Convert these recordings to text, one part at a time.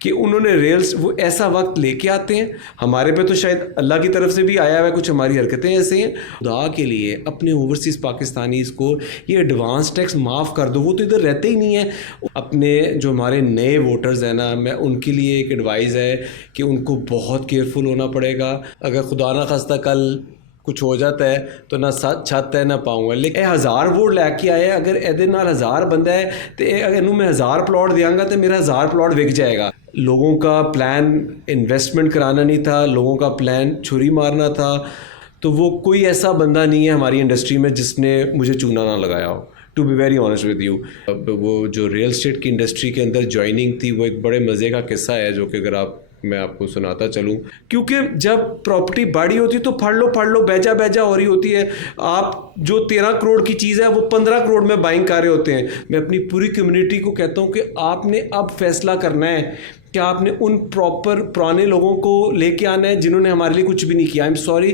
کہ انہوں نے ریلس وہ ایسا وقت لے کے آتے ہیں. ہمارے پہ تو شاید اللہ کی طرف سے بھی آیا ہوا ہے, کچھ ہماری حرکتیں ایسے ہیں. خدا کے لیے اپنے اوورسیز پاکستانیز کو یہ ایڈوانس ٹیکس معاف کر دو, وہ تو ادھر رہتے ہی نہیں ہیں. اپنے جو ہمارے نئے ووٹرز ہیں نا, میں ان کے لیے ایک ایڈوائز ہے کہ ان کو بہت کیئرفل ہونا پڑے گا. اگر خدا نہ خواستہ کل کچھ ہو جاتا ہے تو نہ چھت ہے نہ پاؤں ہے. لیکن 1000 ووٹ لے کے آئے, اگر یہ 1000 بندہ ہے تو اگر میں 1000 پلاٹ دیاں گا تو میرا 1000 پلاٹ وک جائے گا. لوگوں کا پلان انویسٹمنٹ کرانا نہیں تھا, لوگوں کا پلان چھری مارنا تھا. تو وہ کوئی ایسا بندہ نہیں ہے ہماری انڈسٹری میں جس نے مجھے چونا نہ لگایا ہو, to be very honest with you. وہ جو ریئل اسٹیٹ کی انڈسٹری کے اندر جوائننگ تھی, وہ ایک بڑے مزے کا قصہ ہے جو کہ اگر میں آپ کو سناتا چلوں, کیونکہ جب پراپرٹی بڑی ہوتی ہے تو پھڑ لو بیجا ہو رہی ہوتی ہے. آپ جو 13 کروڑ کی چیز ہے وہ 15 کروڑ میں بائنگ کر رہے ہوتے ہیں. میں اپنی پوری کمیونٹی کو کہتا ہوں کہ آپ نے اب فیصلہ کرنا ہے کہ آپ نے ان پرانے لوگوں کو لے کے آنا ہے جنہوں نے ہمارے لیے کچھ بھی نہیں کیا. I am sorry.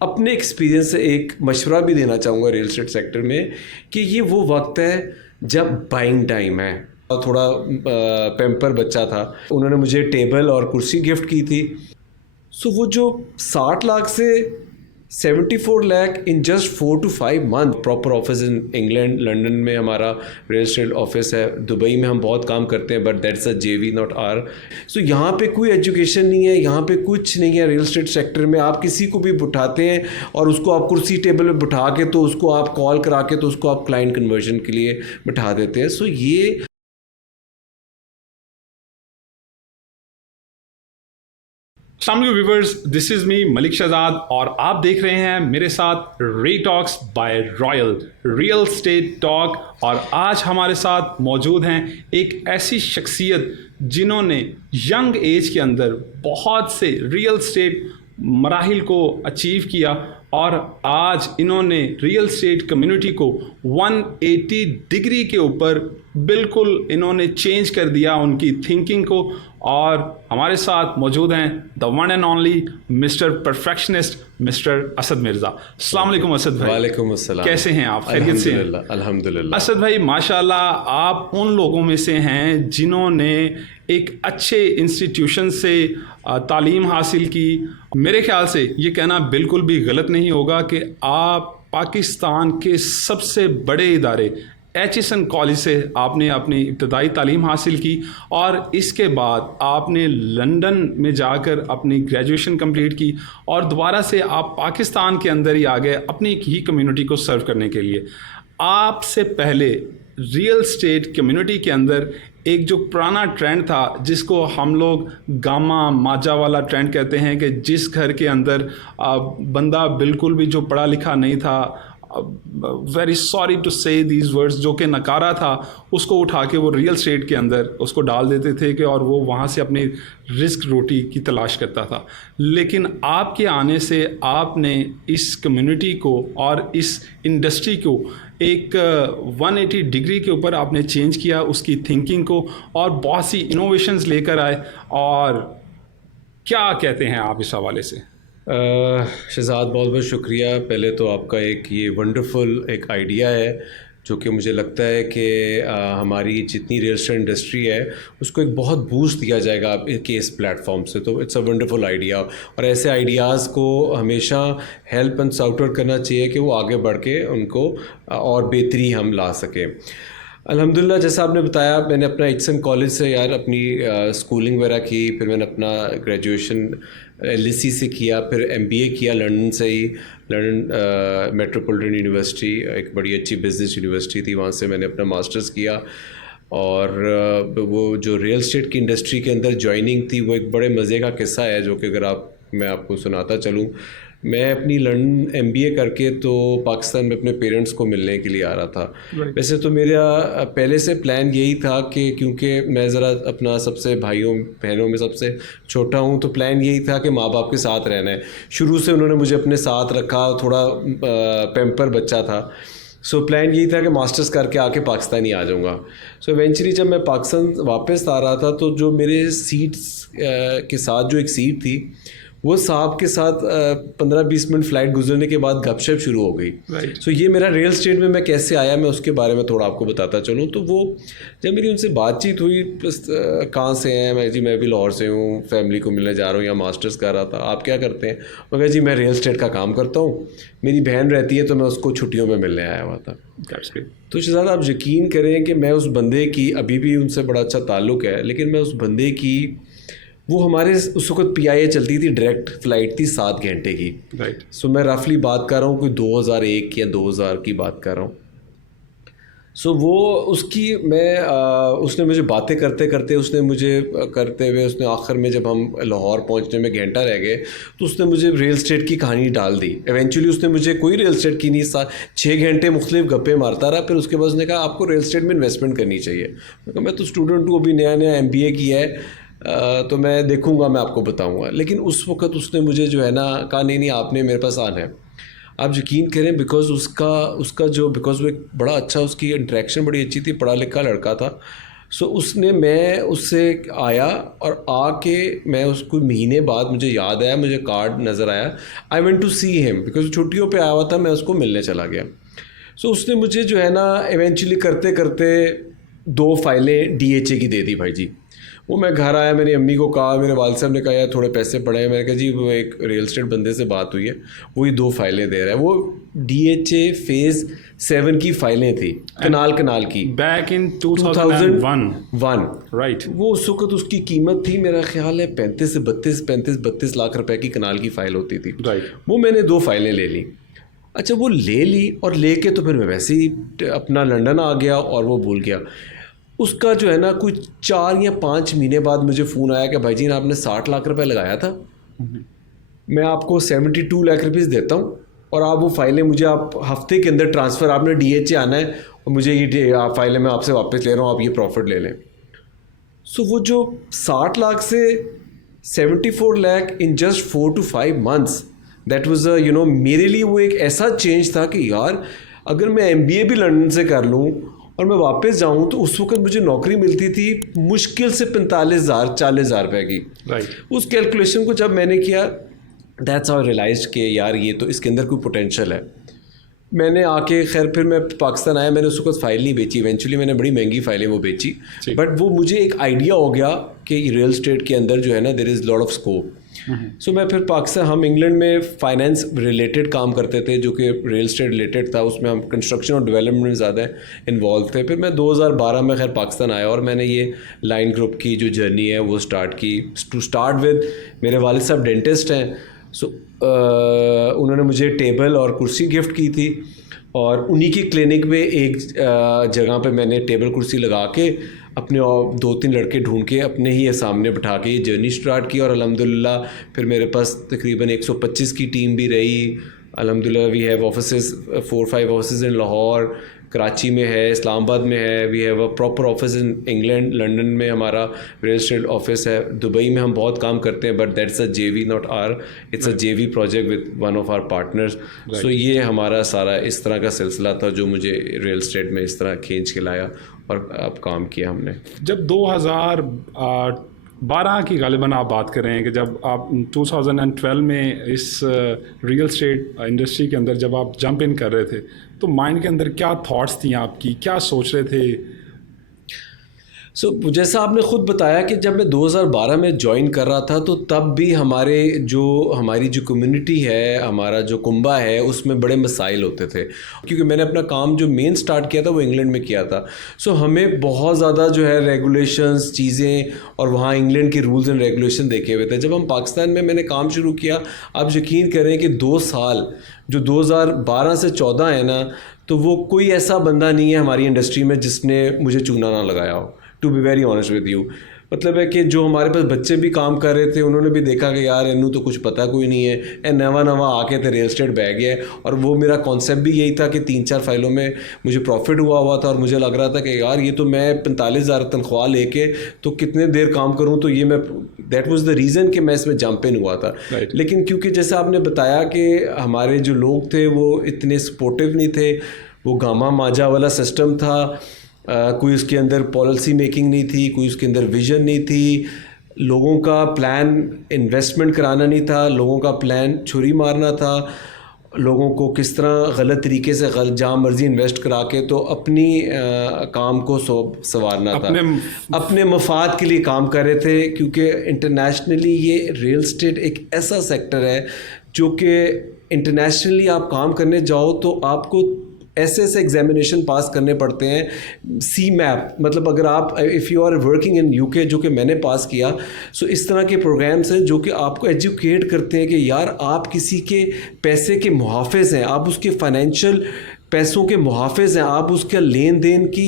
اپنے ایکسپیرینس سے ایک مشورہ بھی دینا چاہوں گا ریئل اسٹیٹ سیکٹر میں کہ یہ وہ وقت ہے جب بائنگ ٹائم ہے. تھوڑا پیمپر بچہ تھا, انہوں نے مجھے ٹیبل اور کرسی گفٹ کی تھی. سو وہ جو 60 لاکھ سے 74 lakh in just 4 to 5 months. Proper office in England, London میں ہمارا ریئل اسٹیٹ آفس ہے, دبئی میں ہم بہت کام کرتے ہیں, but that's a JV not our. So یہاں پہ کوئی ایجوکیشن نہیں ہے, یہاں پہ کچھ نہیں ہے. ریئل اسٹیٹ سیکٹر میں آپ کسی کو بھی بٹھاتے ہیں اور اس کو آپ کرسی ٹیبل پہ بٹھا کے تو اس کو آپ کال کرا کے تو اس کو آپ کلائنٹ کنورژن کے لیے بٹھا دیتے ہیں. سو یہ السلام علیکم ویورز, دس از می ملک شہزاد اور آپ دیکھ رہے ہیں میرے ساتھ re talks by royal real estate talk. اور آج ہمارے ساتھ موجود ہیں ایک ایسی شخصیت جنہوں نے ینگ ایج کے اندر بہت سے ریئل اسٹیٹ مراحل کو اچیو کیا, اور آج انہوں نے ریئل اسٹیٹ کمیونٹی کو 180 ڈگری کے اوپر بالکل انہوں نے چینج کر دیا ان کی تھنکنگ کو. اور ہمارے ساتھ موجود ہیں the one and only mister perfectionist mister Asad Mirza. السلام علیکم اسد بھائی. وعلیکم السلام. کیسے ہیں آپ؟ خیریت سے ہیں؟ الحمدللہ. اسد بھائی ماشاء اللہ آپ ان لوگوں میں سے ہیں جنہوں نے ایک اچھے انسٹیٹیوشن سے تعلیم حاصل کی. میرے خیال سے یہ کہنا بالکل بھی غلط نہیں ہوگا کہ آپ پاکستان کے سب سے بڑے ادارے HSN کالج سے آپ نے اپنی ابتدائی تعلیم حاصل کی, اور اس کے بعد آپ نے لنڈن میں جا کر اپنی گریجویشن کمپلیٹ کی, اور دوبارہ سے آپ پاکستان کے اندر ہی آ گئے اپنی ہی کمیونٹی کو سرو کرنے کے لیے. آپ سے پہلے ریئل اسٹیٹ کمیونٹی کے اندر ایک جو پرانا ٹرینڈ تھا جس کو ہم لوگ گاما ماجا والا ٹرینڈ کہتے ہیں, کہ جس گھر کے اندر بندہ بالکل بھی جو پڑھا لکھا نہیں تھا, ویری سوری ٹو سے دیز ورڈز, جو کہ نکارا تھا, اس کو اٹھا کے وہ ریئل اسٹیٹ کے اندر اس کو ڈال دیتے تھے کہ اور وہ وہاں سے اپنی رزق روٹی کی تلاش کرتا تھا. لیکن آپ کے آنے سے آپ نے اس کمیونٹی کو اور اس انڈسٹری کو ایک 180 ڈگری کے اوپر آپ نے چینج کیا اس کی تھنکنگ کو, اور بہت سی انوویشنز لے کر آئے. اور کیا کہتے ہیں آپ اس حوالے سے؟ شہزاد بہت بہت شکریہ. پہلے تو آپ کا ایک یہ ونڈرفل ایک آئیڈیا ہے جو کہ مجھے لگتا ہے کہ ہماری جتنی ریئل اسٹیٹ انڈسٹری ہے اس کو ایک بہت بوسٹ دیا جائے گا آپ کے اس پلیٹ فارم سے. تو اٹس اے ونڈرفل آئیڈیا, اور ایسے آئیڈیاز کو ہمیشہ ہیلپ اینڈ ساؤٹ آؤٹ کرنا چاہیے کہ وہ آگے بڑھ کے ان کو اور بہتری ہم لا سکیں. الحمدللہ جیسا آپ نے بتایا, میں نے اپنا HSN کالج سے اپنی اسکولنگ وغیرہ کی, پھر میں نے اپنا گریجویشن LSE سے کیا, پھر MBA کیا لنڈن سے ہی, لنڈن میٹروپولیٹن یونیورسٹی, ایک بڑی اچھی بزنس یونیورسٹی تھی, وہاں سے میں نے اپنا ماسٹرز کیا. اور وہ جو ریئل اسٹیٹ کی انڈسٹری کے اندر جوائننگ تھی وہ ایک بڑے مزے کا قصہ ہے جو کہ اگر میں آپ کو سناتا چلوں. میں اپنی لنڈن MBA کر کے تو پاکستان میں اپنے پیرنٹس کو ملنے کے لیے آ رہا تھا. ویسے تو میرا پہلے سے پلان یہی تھا کہ کیونکہ میں ذرا اپنا سب سے بھائیوں بہنوں میں سب سے چھوٹا ہوں, تو پلان یہی تھا کہ ماں باپ کے ساتھ رہنا ہے. شروع سے انہوں نے مجھے اپنے ساتھ رکھا, تھوڑا پیمپر بچہ تھا. سو پلان یہی تھا کہ ماسٹرز کر کے آ کے پاکستان ہی آ جاؤں گا. سو ایونچولی جب میں پاکستان واپس آ رہا تھا تو جو میرے سیٹس کے ساتھ جو ایک سیٹ تھی وہ صاحب کے ساتھ 15-20 منٹ فلائٹ گزرنے کے بعد گپ شپ شروع ہو گئی. سو یہ میرا ریئل اسٹیٹ میں کیسے آیا میں اس کے بارے میں تھوڑا آپ کو بتاتا چلوں. تو وہ جب میری ان سے بات چیت ہوئی کہاں سے ہیں, میں بھی لاہور سے ہوں, فیملی کو ملنے جا رہا ہوں یا ماسٹرز کر رہا تھا, آپ کیا کرتے ہیں؟ میں کہا جی میں ریئل اسٹیٹ کا کام کرتا ہوں, میری بہن رہتی ہے تو میں اس کو چھٹیوں میں ملنے آیا ہوا تھا. تو شہزاد آپ یقین کریں کہ میں اس بندے کی ابھی بھی ان سے بڑا اچھا تعلق ہے, لیکن میں اس بندے کی وہ ہمارے اس وقت پی آئی اے چلتی تھی, ڈائریکٹ فلائٹ تھی 7 گھنٹے کی. سو میں رفلی بات کر رہا ہوں کوئی 2001 یا 2000 کی بات کر رہا ہوں. سو وہ اس کی اس نے مجھے باتیں کرتے کرتے اس نے مجھے کرتے ہوئے اس نے آخر میں جب ہم لاہور پہنچنے میں گھنٹہ رہ گئے تو اس نے مجھے ریئل اسٹیٹ کی کہانی ڈال دی. ایونچولی اس نے مجھے کوئی ریئل اسٹیٹ کی نہیں, 6 گھنٹے مختلف گپے مارتا رہا. پھر اس کے بعد اس نے کہا آپ کو ریئل اسٹیٹ میں انویسٹمنٹ کرنی چاہیے. میں تو اسٹوڈنٹ ہوں, ابھی نیا MBA کیا ہے, تو میں دیکھوں گا, میں آپ کو بتاؤں گا. لیکن اس وقت اس نے مجھے جو ہے نا کہا نہیں آپ نے میرے پاس آنا ہے. آپ یقین کریں بیکاز اس کا جو بیکاز وہ ایک بڑا اچھا, اس کی انٹریکشن بڑی اچھی تھی, پڑھا لکھا لڑکا تھا. سو میں اس سے آیا اور آ کے میں اس کو مہینے بعد مجھے یاد آیا, مجھے کارڈ نظر آیا, I went to see him because چھٹیوں پہ آیا ہوا تھا, میں اس کو ملنے چلا گیا. سو اس نے مجھے جو ہے نا ایونچولی کرتے کرتے 2 فائلیں DHA کی دے دی بھائی جی. وہ میں گھر آیا, میری امی کو کہا, میرے والد صاحب نے کہا یار تھوڑے پیسے پڑے ہیں. میں نے کہا جی وہ ایک ریئل اسٹیٹ بندے سے بات ہوئی ہے, وہی 2 فائلیں دے رہا ہے. وہ DHA فیز 7 کی فائلیں تھیں, کنال کی, بیک ان 2001 رائٹ. وہ اس وقت اس کی قیمت تھی میرا خیال ہے 35 لاکھ روپے کی کنال کی فائل ہوتی تھی. وہ میں نے 2 فائلیں لے لی. اچھا وہ لے لی اور لے کے تو پھر میں ویسے ہی اپنا لنڈن آ گیا اور وہ بھول گیا. اس کا جو ہے نا کوئی 4 یا 5 مہینے بعد مجھے فون آیا کہ بھائی جی آپ نے 60 لاکھ روپے لگایا تھا, میں آپ کو 72 لاکھ روپیز دیتا ہوں اور آپ وہ فائلیں مجھے آپ ہفتے کے اندر ٹرانسفر, آپ نے DHA آنا ہے اور مجھے یہ فائلیں میں آپ سے واپس لے رہا ہوں, آپ یہ پروفٹ لے لیں. سو وہ جو 60 لاکھ سے 74 lakh in just 4 to 5 months, that was میرے لیے وہ ایک ایسا چینج تھا کہ یار اگر میں MBA بھی لنڈن سے کر لوں اور میں واپس جاؤں تو اس وقت مجھے نوکری ملتی تھی مشکل سے 45,000-40,000 روپے کی. اس کیلکولیشن کو جب میں نے کیا, دیٹس ہاؤ ریئلائزڈ کہ یار یہ تو اس کے اندر کوئی پوٹینشیل ہے. میں نے آ کے خیر پھر میں پاکستان آیا, میں نے اس وقت فائل نہیں بیچی, ایونچولی میں نے بڑی مہنگی فائلیں وہ بیچی, بٹ وہ مجھے ایک آئیڈیا ہو گیا کہ ریئل اسٹیٹ کے اندر جو ہے نا دیر از لاٹ آف اسکوپ. سو میں پھر پاکستان, ہم انگلینڈ میں فائنینس ریلیٹڈ کام کرتے تھے جو کہ ریئل اسٹیٹ ریلیٹڈ تھا, اس میں ہم کنسٹرکشن اور ڈیولپمنٹ میں زیادہ انوالو تھے. پھر میں 2012 میں خیر پاکستان آیا اور میں نے یہ لائن گروپ کی جو جرنی ہے وہ اسٹارٹ کی. ٹو اسٹارٹ ود, میرے والد صاحب ڈینٹسٹ ہیں, سو انہوں نے مجھے ٹیبل اور کرسی گفٹ کی تھی اور انہی کی کلینک میں ایک جگہ پہ میں نے ٹیبل کرسی لگا کے اپنے 2-3 لڑکے ڈھونڈ کے اپنے ہی سامنے بٹھا کے یہ جرنی اسٹارٹ کی. اور الحمدللہ پھر میرے پاس تقریباً 125 کی ٹیم بھی رہی. الحمدللہ we have offices 4-5 offices in Lahore, Karachi میں ہے, اسلام آباد میں ہے, we have a proper office in England, London میں ہمارا ریئل اسٹیٹ آفس ہے, دبئی میں ہم بہت کام کرتے ہیں but that's a JV not our, it's a JV project with one of our partners. So یہ ہمارا سارا اس طرح کا سلسلہ تھا جو مجھے ریئل اسٹیٹ میں اس طرح کھینچ کے لایا اور اب کام کیا ہم نے. جب 2012 کی غالباً آپ بات کر رہے ہیں کہ جب آپ 2012 میں اس ریئل اسٹیٹ انڈسٹری کے اندر جب آپ جمپ ان کر رہے تھے تو مائنڈ کے اندر کیا تھاٹس تھیں آپ کی, کیا سوچ رہے تھے؟ سو جیسا آپ نے خود بتایا کہ جب میں 2012 میں جوائن کر رہا تھا تو تب بھی ہماری جو کمیونٹی ہے, ہمارا جو کنبہ ہے, اس میں بڑے مسائل ہوتے تھے کیونکہ میں نے اپنا کام جو مین سٹارٹ کیا تھا وہ انگلینڈ میں کیا تھا. سو ہمیں بہت زیادہ جو ہے ریگولیشنز چیزیں اور وہاں انگلینڈ کی رولز اینڈ ریگولیشن دیکھے ہوئے تھے. جب ہم پاکستان میں نے کام شروع کیا, آپ یقین کریں کہ 2 سال جو 2012 سے 14 ہے نا, تو وہ کوئی ایسا بندہ نہیں ہے ہماری انڈسٹری میں جس نے مجھے چونا نہ لگایا ہو, to be very honest with you. مطلب ہے کہ جو ہمارے پاس بچے بھی کام کر رہے تھے انہوں نے بھی دیکھا کہ یار انہوں تو کچھ پتہ کوئی نہیں ہے, نواں آ کے تو ریئل اسٹیٹ بہ گیا ہے. اور وہ میرا کانسیپٹ بھی یہی تھا کہ 3-4 فائلوں میں مجھے پروفٹ ہوا تھا اور مجھے لگ رہا تھا کہ یار یہ تو میں 45,000 تنخواہ لے کے تو کتنے دیر کام کروں, تو یہ میں دیٹ واز دا ریزن کہ میں اس میں جمپ ان ہوا تھا. لیکن کیونکہ جیسے آپ نے بتایا کہ ہمارے جو لوگ تھے وہ اتنے سپورٹیو نہیں تھے, وہ گاما ماجا والا سسٹم تھا, کوئی اس کے اندر پالیسی میکنگ نہیں تھی, کوئی اس کے اندر ویژن نہیں تھی, لوگوں کا پلان انویسٹمنٹ کرانا نہیں تھا, لوگوں کا پلان چھری مارنا تھا, لوگوں کو کس طرح غلط طریقے سے جہاں مرضی انویسٹ کرا کے تو اپنی کام کو سنوارنا تھا, اپنے مفاد کے لیے کام کر رہے تھے. کیونکہ انٹرنیشنلی یہ ریل اسٹیٹ ایک ایسا سیکٹر ہے جو کہ انٹرنیشنلی آپ کام کرنے جاؤ تو آپ کو ایسے ایگزامینیشن پاس کرنے پڑتے ہیں. سی میپ مطلب اگر آپ if you are working in U K, جو کہ میں نے پاس کیا, سو اس طرح کے پروگرامس ہیں جو کہ آپ کو ایجوکیٹ کرتے ہیں کہ یار آپ کسی کے پیسے کے محافظ ہیں, آپ اس کے فائنینشیل پیسوں کے محافظ ہیں, آپ اس کا لین دین کی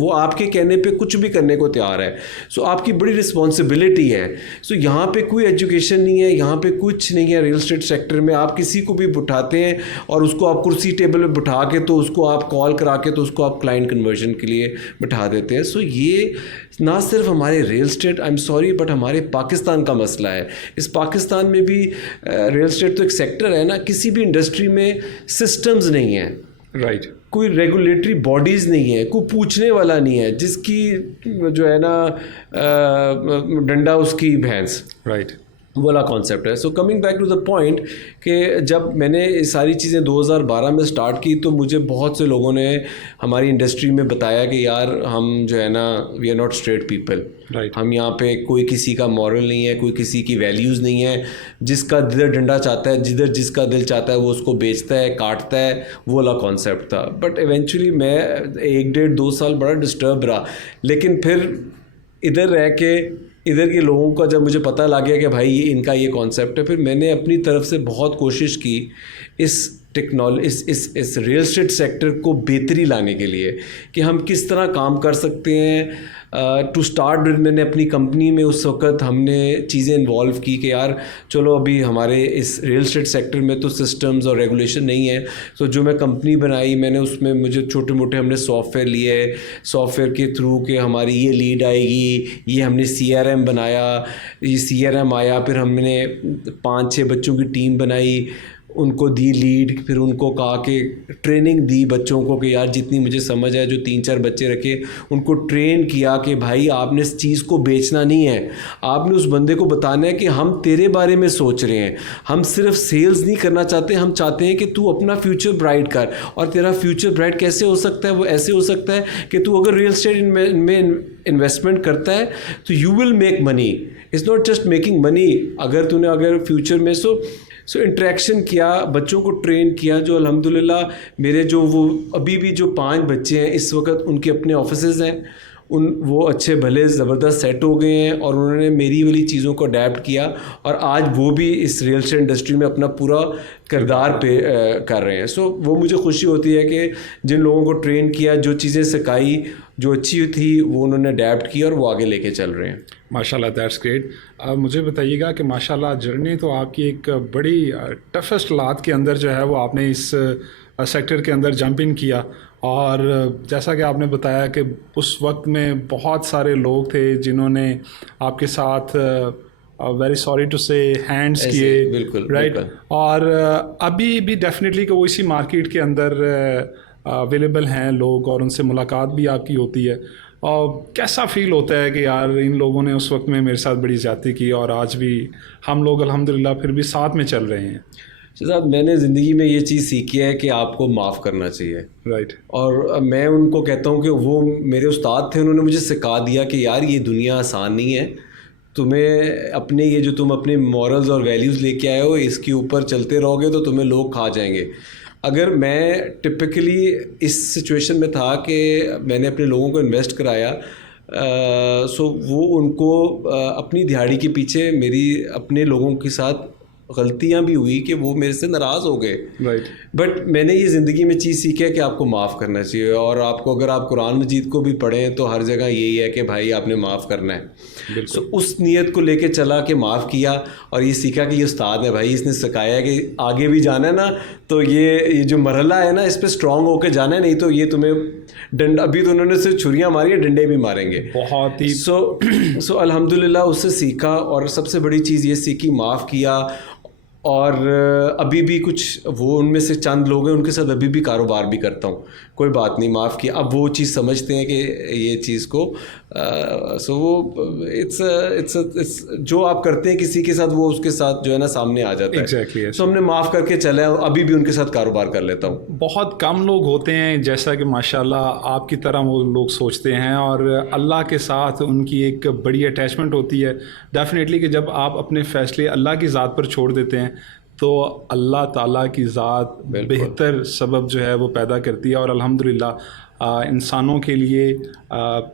وہ آپ کے کہنے پہ کچھ بھی کرنے کو تیار ہے. سو آپ کی بڑی رسپانسبلٹی ہے. سو یہاں پہ کوئی ایجوکیشن نہیں ہے, یہاں پہ کچھ نہیں ہے. ریل اسٹیٹ سیکٹر میں آپ کسی کو بھی بٹھاتے ہیں اور اس کو آپ کرسی ٹیبل پہ بٹھا کے تو اس کو آپ کال کرا کے تو اس کو آپ کلائنٹ کنورژن کے لیے بٹھا دیتے ہیں. سو یہ نہ صرف ہمارے real estate, I am sorry, but ہمارے پاکستان کا مسئلہ ہے. اس پاکستان میں بھی ریل اسٹیٹ تو ایک سیکٹر ہے نا, کسی بھی انڈسٹری میں سسٹمز نہیں ہیں, رائٹ, کوئی ریگولیٹری باڈیز نہیں ہے, کوئی پوچھنے والا نہیں ہے, جس کی جو ہے نا ڈنڈا اس کی بھینس, رائٹ, والا کانسیپٹ ہے. So coming back to the point کہ جب میں نے یہ ساری چیزیں 2012 میں سٹارٹ کی تو مجھے بہت سے لوگوں نے ہماری انڈسٹری میں بتایا کہ یار ہم جو ہے نا we are not straight people, ہم یہاں پہ کوئی کسی کا مورل نہیں ہے, کوئی کسی کی ویلیوز نہیں ہے, جس کا جدھر ڈنڈا چاہتا ہے, جدھر جس کا دل چاہتا ہے وہ اس کو بیچتا ہے, کاٹتا ہے, وہ والا کانسیپٹ تھا. بٹ ایونچولی میں 1-1.5-2 سال بڑا ڈسٹرب رہا, لیکن پھر ادھر رہ کے ادھر کے لوگوں کا جب مجھے پتہ لگ گیا کہ بھائی یہ ان کا یہ کانسیپٹ ہے, پھر میں نے اپنی طرف سے بہت کوشش کی اس اس ریل اسٹیٹ سیکٹر کو بہتری لانے کے لیے کہ ہم کس طرح کام کر سکتے ہیں. ٹو اسٹارٹ میں نے اپنی کمپنی میں اس وقت ہم نے چیزیں انوالو کی کہ یار چلو ابھی ہمارے اس ریل اسٹیٹ سیکٹر میں تو سسٹمز اور ریگولیشن نہیں ہے, تو جو میں کمپنی بنائی میں نے اس میں مجھے چھوٹے موٹے ہم نے سافٹ ویئر لیے, سافٹ ویئر کے تھرو کہ ہماری یہ لیڈ آئے گی, یہ ہم نے CRM بنایا, یہ CRM آیا, پھر ہم نے 5-6 بچوں کی ٹیم بنائی, ان کو دی لیڈ, پھر ان کو کہا کہ ٹریننگ دی بچوں کو کہ یار جتنی مجھے سمجھ ہے, جو 3-4 بچے رکھے ان کو ٹرین کیا کہ بھائی آپ نے اس چیز کو بیچنا نہیں ہے, آپ نے اس بندے کو بتانا ہے کہ ہم تیرے بارے میں سوچ رہے ہیں, ہم صرف سیلز نہیں کرنا چاہتے, ہم چاہتے ہیں کہ تو اپنا فیوچر برائٹ کر. اور تیرا فیوچر برائٹ کیسے ہو سکتا ہے؟ وہ ایسے ہو سکتا ہے کہ تو اگر ریل اسٹیٹ میں انویسٹمنٹ کرتا ہے تو you will make money, it's not just making money. اگر فیوچر میں سو انٹریکشن کیا, بچوں کو ٹرین کیا, جو الحمدللہ میرے جو وہ ابھی بھی جو 5 بچے ہیں اس وقت ان کے اپنے آفیسز ہیں, وہ اچھے بھلے زبردست سیٹ ہو گئے ہیں اور انہوں نے میری والی چیزوں کو اڈیپٹ کیا اور آج وہ بھی اس ریل اسٹیٹ انڈسٹری میں اپنا پورا کردار پہ کر رہے ہیں. سو وہ مجھے خوشی ہوتی ہے کہ جن لوگوں کو ٹرین کیا, جو چیزیں سکھائی جو اچھی تھی وہ انہوں نے اڈیپٹ کی اور وہ آگے لے کے چل رہے ہیں. ماشاء اللہ, دیٹس گریٹ. مجھے بتائیے گا کہ ماشاء اللہ جرنی تو آپ کی ایک بڑی ٹفسٹ حالات کے اندر جو ہے وہ آپ نے اس سیکٹر کے اندر جمپ ان کیا, اور جیسا کہ آپ نے بتایا کہ اس وقت میں بہت سارے لوگ تھے جنہوں نے آپ کے ساتھ ویری سوری ٹو سے ہینڈس کیے, بالکل رائٹ, اور ابھی بھی ڈیفینیٹلی کہ وہ اسی مارکیٹ کے اندر اویلیبل ہیں لوگ اور ان سے ملاقات بھی آپ کی ہوتی ہے. اور کیسا فیل ہوتا ہے کہ یار ان لوگوں نے اس وقت میں میرے ساتھ بڑی زیادتی کی اور آج بھی ہم لوگ الحمدللہ پھر بھی ساتھ میں چل رہے ہیں؟ صاحب میں نے زندگی میں یہ چیز سیکھی ہے کہ آپ کو معاف کرنا چاہیے, رائٹ, اور میں ان کو کہتا ہوں کہ وہ میرے استاد تھے, انہوں نے مجھے سکھا دیا کہ یار یہ دنیا آسان نہیں ہے, تمہیں اپنے یہ جو تم اپنے مورلز اور ویلیوز لے کے آئے ہو اس کے اوپر چلتے رہو گے تو تمہیں لوگ کھا جائیں گے. اگر میں ٹپکلی اس سچویشن میں تھا کہ میں نے اپنے لوگوں کو انویسٹ کرایا, سو وہ ان کو اپنی دہاڑی کے پیچھے میری اپنے لوگوں کے ساتھ غلطیاں بھی ہوئی کہ وہ میرے سے ناراض ہو گئے, رائٹ, بٹ میں نے یہ زندگی میں چیز سیکھی ہے کہ آپ کو معاف کرنا چاہیے. اور آپ کو اگر آپ قرآن مجید کو بھی پڑھیں تو ہر جگہ یہی ہے کہ بھائی آپ نے معاف کرنا ہے. بالکل. سو اس نیت کو لے کے چلا کہ معاف کیا اور یہ سیکھا کہ یہ استاد ہے بھائی, اس نے سکھایا ہے کہ آگے بھی جانا ہے نا تو یہ جو مرحلہ ہے نا اس پہ اسٹرانگ ہو کے جانا ہے, نہیں تو یہ تمہیں ڈنڈا, ابھی تو انہوں نے صرف چھریاں ماری ہیں, ڈنڈے بھی ماریں گے. بہت ہی سو الحمدللہ اس سے سیکھا, اور سب سے بڑی چیز یہ سیکھی معاف کیا. اور ابھی بھی کچھ وہ ان میں سے چند لوگ ہیں ان کے ساتھ ابھی بھی کاروبار بھی کرتا ہوں. کوئی بات نہیں, معاف کیا. اب وہ چیز سمجھتے ہیں کہ یہ چیز کو سو وہ اٹس جو آپ کرتے ہیں کسی کے ساتھ وہ اس کے ساتھ جو ہے نا سامنے آ جاتا ہے. Exactly, yes. سو ہم نے معاف کر کے چلا ہے, ابھی بھی ان کے ساتھ کاروبار کر لیتا ہوں. بہت کم لوگ ہوتے ہیں جیسا کہ ماشاءاللہ آپ کی طرح وہ لوگ سوچتے ہیں, اور اللہ کے ساتھ ان کی ایک بڑی اٹیچمنٹ ہوتی ہے. ڈیفینیٹلی کہ جب آپ اپنے فیصلے اللہ کی ذات پر چھوڑ دیتے ہیں تو اللہ تعالیٰ کی ذات بہتر سبب جو ہے وہ پیدا کرتی ہے, اور الحمدللہ انسانوں کے لیے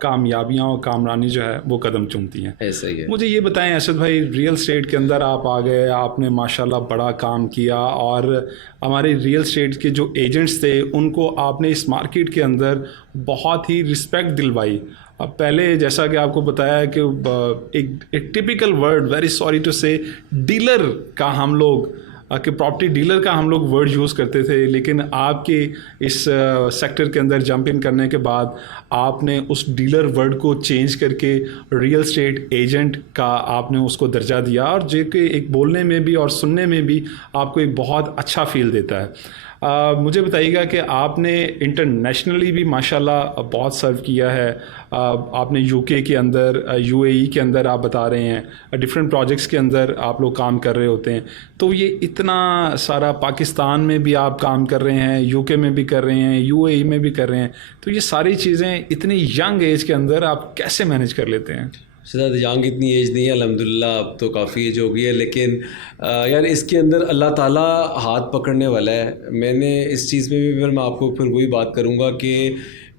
کامیابیاں اور کامرانی جو ہے وہ قدم چومتی ہیں. ایسا ہی ہے. مجھے یہ بتائیں اسد بھائی, ریئل اسٹیٹ کے اندر آپ آ گئے, آپ نے ماشاءاللہ بڑا کام کیا, اور ہمارے ریئل اسٹیٹ کے جو ایجنٹس تھے ان کو آپ نے اس مارکیٹ کے اندر بہت ہی رسپیکٹ دلوائی. اب پہلے جیسا کہ آپ کو بتایا کہ ایک typical word, very sorry to say, dealer کا ہم لوگ کہ پراپرٹی ڈیلر کا ہم لوگ ورڈ یوز کرتے تھے, لیکن آپ کے اس سیکٹر کے اندر جمپ ان کرنے کے بعد آپ نے اس ڈیلر ورڈ کو چینج کر کے ریئل اسٹیٹ ایجنٹ کا آپ نے اس کو درجہ دیا, اور جو کہ ایک بولنے میں بھی اور سننے میں بھی آپ کو ایک بہت اچھا فیل دیتا ہے. مجھے بتائیے گا کہ آپ نے انٹرنیشنلی بھی ماشاءاللہ بہت سرو کیا ہے. آپ نے یو کے اندر, یو اے ای کے اندر آپ بتا رہے ہیں, ڈفرینٹ پروجیکٹس کے اندر آپ لوگ کام کر رہے ہوتے ہیں. تو یہ اتنا سارا پاکستان میں بھی آپ کام کر رہے ہیں, یو کے میں بھی کر رہے ہیں, یو اے ای میں بھی کر رہے ہیں, تو یہ ساری چیزیں اتنی ینگ ایج کے اندر آپ کیسے مینیج کر لیتے ہیں؟ زیادہ ینگ اتنی ایج نہیں ہے الحمدللہ, اب تو کافی ایج ہو گئی ہے, لیکن یار اس کے اندر اللہ تعالیٰ ہاتھ پکڑنے والا ہے. میں نے اس چیز میں بھی پھر میں آپ کو پھر وہی بات کروں گا کہ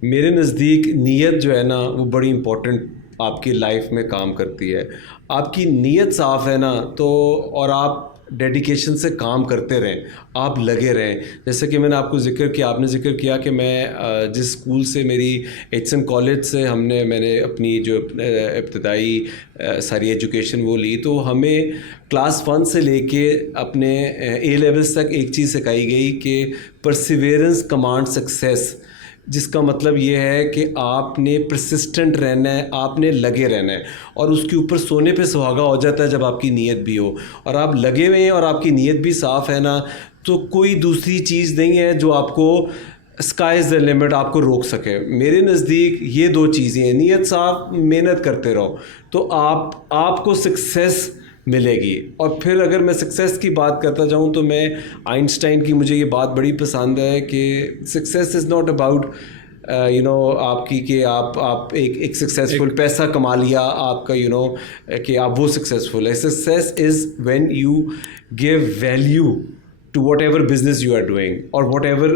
میرے نزدیک نیت جو ہے نا وہ بڑی امپورٹنٹ آپ کی لائف میں کام کرتی ہے. آپ کی نیت صاف ہے نا تو, اور آپ ڈیڈیکیشن سے کام کرتے رہیں, آپ لگے رہیں. جیسے کہ میں نے آپ کو ذکر کیا, آپ نے ذکر کیا کہ میں جس اسکول سے میری ایچ این کالج سے میں نے اپنی جو ابتدائی ساری ایجوکیشن وہ لی, تو ہمیں کلاس 1 سے لے کے اپنے اے لیولس تک ایک چیز سکھائی گئی کہ پرسیویرنس کمانڈ سکسیس, جس کا مطلب یہ ہے کہ آپ نے پرسسٹنٹ رہنا ہے, آپ نے لگے رہنا ہے, اور اس کے اوپر سونے پہ سہاگا ہو جاتا ہے جب آپ کی نیت بھی ہو, اور آپ لگے ہوئے ہیں اور آپ کی نیت بھی صاف ہے نا, تو کوئی دوسری چیز نہیں ہے جو آپ کو اسکائی از دا لمٹ آپ کو روک سکے. میرے نزدیک یہ 2 چیزیں ہیں, نیت صاف, محنت کرتے رہو, تو آپ کو سکسیس ملے گی. اور پھر اگر میں سکسیس کی بات کرتا جاؤں تو میں آئنسٹائن کی مجھے یہ بات بڑی پسند ہے کہ سکسیس از ناٹ اباؤٹ آپ کی کہ آپ ایک سکسیزفل پیسہ کما لیا آپ کا کہ آپ وہ سکسیزفل ہے. Success is when you give value to whatever business you are doing اور whatever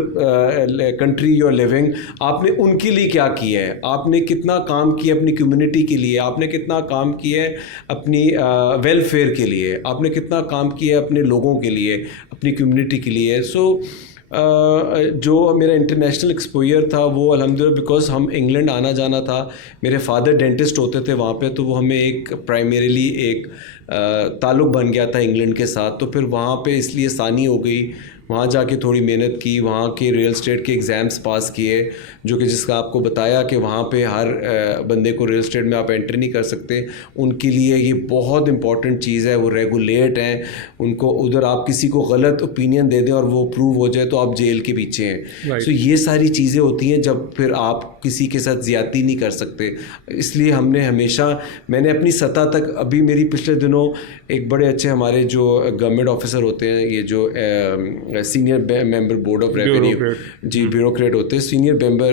country you are living. آپ نے ان کے لیے کیا کیا ہے, آپ نے کتنا کام کیا اپنی کمیونٹی کے لیے, آپ نے کتنا کام کیا ہے اپنی ویلفیئر کے لیے, آپ نے کتنا کام کیا ہے اپنے لوگوں کے لیے, اپنی کمیونٹی کے لیے. سو جو میرا انٹرنیشنل ایکسپوئر تھا وہ الحمدللہ بیکاز ہم انگلینڈ آنا جانا تھا, میرے فادر ڈینٹسٹ ہوتے تھے وہاں پہ, تو وہ ہمیں ایک پرائمریلی ایک تعلق بن گیا تھا انگلینڈ کے ساتھ. تو پھر وہاں پہ اس لیے آسانی ہو گئی, وہاں جا کے تھوڑی محنت کی, وہاں کے ریئل اسٹیٹ کے ایگزامس پاس کیے, جو کہ جس کا آپ کو بتایا کہ وہاں پہ ہر بندے کو ریئل اسٹیٹ میں آپ انٹر نہیں کر سکتے. ان کے لیے یہ بہت امپورٹنٹ چیز ہے, وہ ریگولیٹ ہیں, ان کو ادھر آپ کسی کو غلط اوپینین دے دیں اور وہ پروو ہو جائے تو آپ جیل کے پیچھے ہیں. سو یہ ساری چیزیں ہوتی ہیں جب پھر آپ کسی کے ساتھ زیادتی نہیں کر سکتے. اس لیے ہم نے ہمیشہ, میں نے اپنی سطح تک, ابھی میری پچھلے دنوں ایک بڑے اچھے ہمارے جو گورنمنٹ آفیسر ہوتے ہیں, یہ جو senior member board of revenue, جی بیوروکریٹ ہوتے ہیں, senior member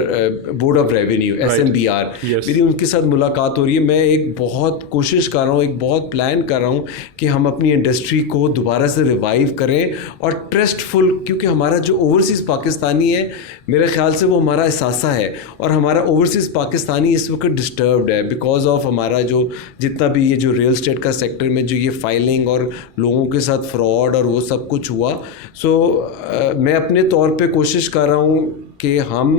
board of revenue SMBR, میری ان کے ساتھ ملاقات ہو رہی ہے. میں ایک بہت کوشش کر رہا ہوں, ایک بہت پلان کر رہا ہوں کہ ہم اپنی انڈسٹری کو دوبارہ سے ریوائیو کریں اور ٹرسٹ فل, کیونکہ ہمارا جو اوورسیز پاکستانی ہے میرے خیال سے وہ ہمارا احساسہ ہے, اور ہمارا اوورسیز پاکستانی اس وقت ڈسٹربڈ ہے بیکاز آف ہمارا جو جتنا بھی یہ جو ریئل اسٹیٹ کا سیکٹر میں جو یہ فائلنگ اور لوگوں کے ساتھ فراڈ اور وہ سب کچھ ہوا. سو میں اپنے طور پہ کوشش کر رہا ہوں کہ ہم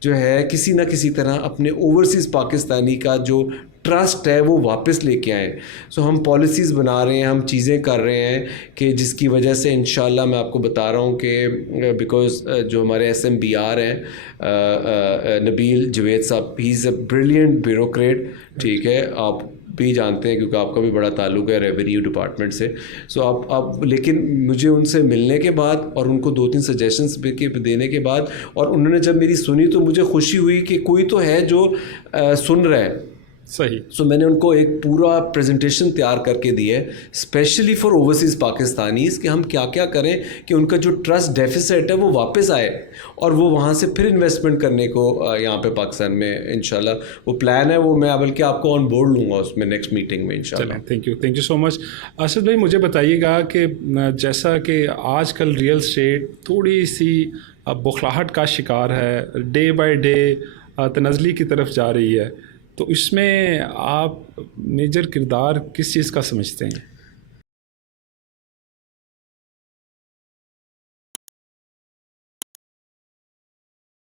جو ہے کسی نہ کسی طرح اپنے اوورسیز پاکستانی کا جو ٹرسٹ ہے وہ واپس لے کے آئیں. سو ہم پالیسیز بنا رہے ہیں, ہم چیزیں کر رہے ہیں کہ جس کی وجہ سے انشاءاللہ میں آپ کو بتا رہا ہوں کہ بیکاز جو ہمارے SMBR ہیں نبیل جوید صاحب, ہی از اے بریلینٹ بیوروکریٹ, ٹھیک ہے, آپ بھی جانتے ہیں کیونکہ آپ کا بھی بڑا تعلق ہے ریونیو ڈپارٹمنٹ سے. سو آپ لیکن مجھے ان سے ملنے کے بعد اور ان کو 2-3 سجیشنس دینے کے بعد اور انہوں نے جب میری سنی تو مجھے خوشی ہوئی کہ کوئی تو ہے جو سن رہا ہے. صحیح. سو میں نے ان کو ایک پورا پریزنٹیشن تیار کر کے دی ہے اسپیشلی فار اوورسیز پاکستانیز کہ ہم کیا کیا کریں کہ ان کا جو ٹرسٹ ڈیفیسٹ ہے وہ واپس آئے اور وہ وہاں سے پھر انویسٹمنٹ کرنے کو یہاں پہ پاکستان میں انشاءاللہ وہ پلان ہے. وہ میں بلکہ آپ کو آن بورڈ لوں گا اس میں نیکسٹ میٹنگ میں انشاءاللہ. تھینک یو سو مچ. ارشد بھائی مجھے بتائیے گا کہ جیسا کہ آج کل ریئل اسٹیٹ تھوڑی سی بخلاہٹ کا شکار ہے، ڈے بائی ڈے تنزلی کی طرف جا رہی ہے، تو اس میں آپ میجر کردار کس چیز کا سمجھتے ہیں؟